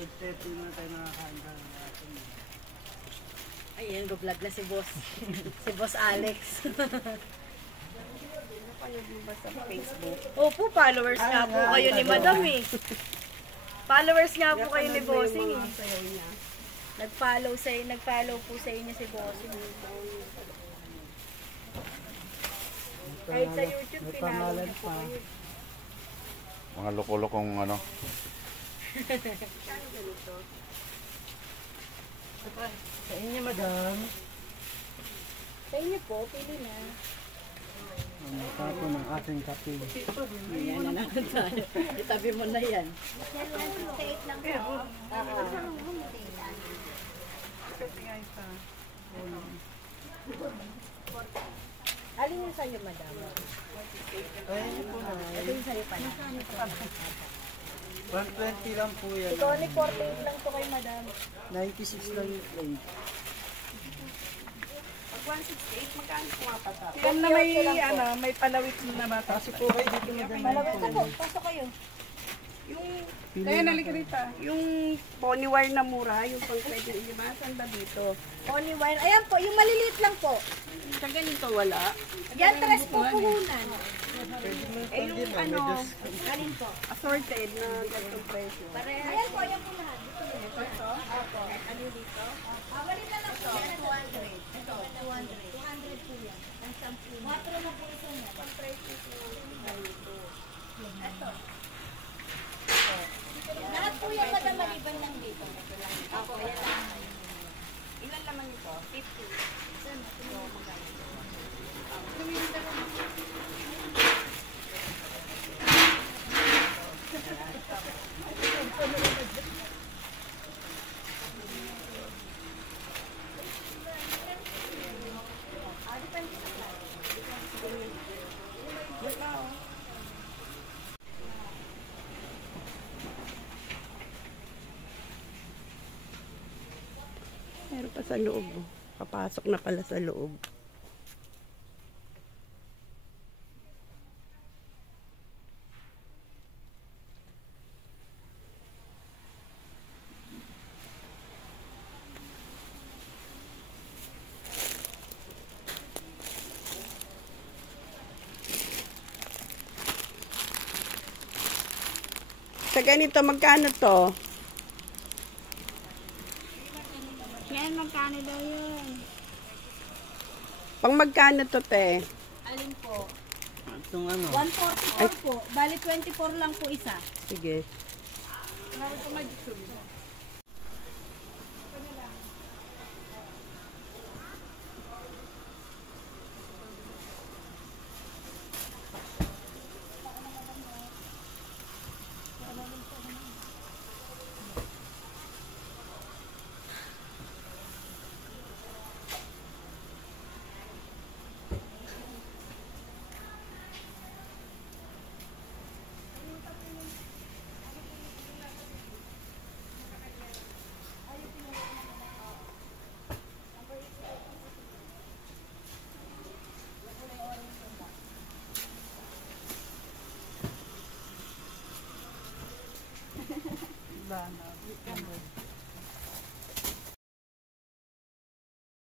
12:30 na tayo nakakain ka. Ayan, go-vlog na si Boss. Si Boss Alex. Napanood mo ba sa Facebook? Opo, followers nga po kayo ni Madam eh. Followers nga po kayo ni Bossing eh. Nag-follow po sa inyo si Bossing. Kahit sa YouTube, pinalo niyo po kayo. Mga loko-lokong ano. Sa inyo, madam. Sa inyo po, pili na. Tapo ng ating kape. Ayan na naman tayo. Itabi mo na yan. Alin yung sa'yo, madam? Ayun po na. Alin yung sa'yo pa na? 120 lang po yan. Ito, only 48 lang to kay madam. 96 lang yung plate. Pag 168, magkano pumapatap? Yan na may, ano, may palawit na bata. Kasi po kayo dito madam. Malawit na po. Pasok kayo. Yung, Kaya nalika rito. yung pony wire na mura, yung pang pwede ilima, saan ba dito? Only wire. Ayan po, yung maliliit lang po. Sa ganito wala. Yan, tres po puhunan. Eh yung ano, Alin po? assorted na ganitong presyo. Ayan po, yan po lahat. Ito? Opo. Ano dito? Awalin na lang po. 200. Ito, 200. 200 po yan. Ang 10. 4 na po isa niya. Pang presyo po. Ito. Lahat po yung madam maliban lang dito. Opo, yan lang. Ilan naman ito? 50. Saan? Magkano? Meron pa sa loob. Papasok na pala sa loob. Sa ganito, magkano to? Yan, magkano daw yun? Pang magkano to, te? Alin po? Itong ano. 144 po. Bali 24 lang po isa. Sige.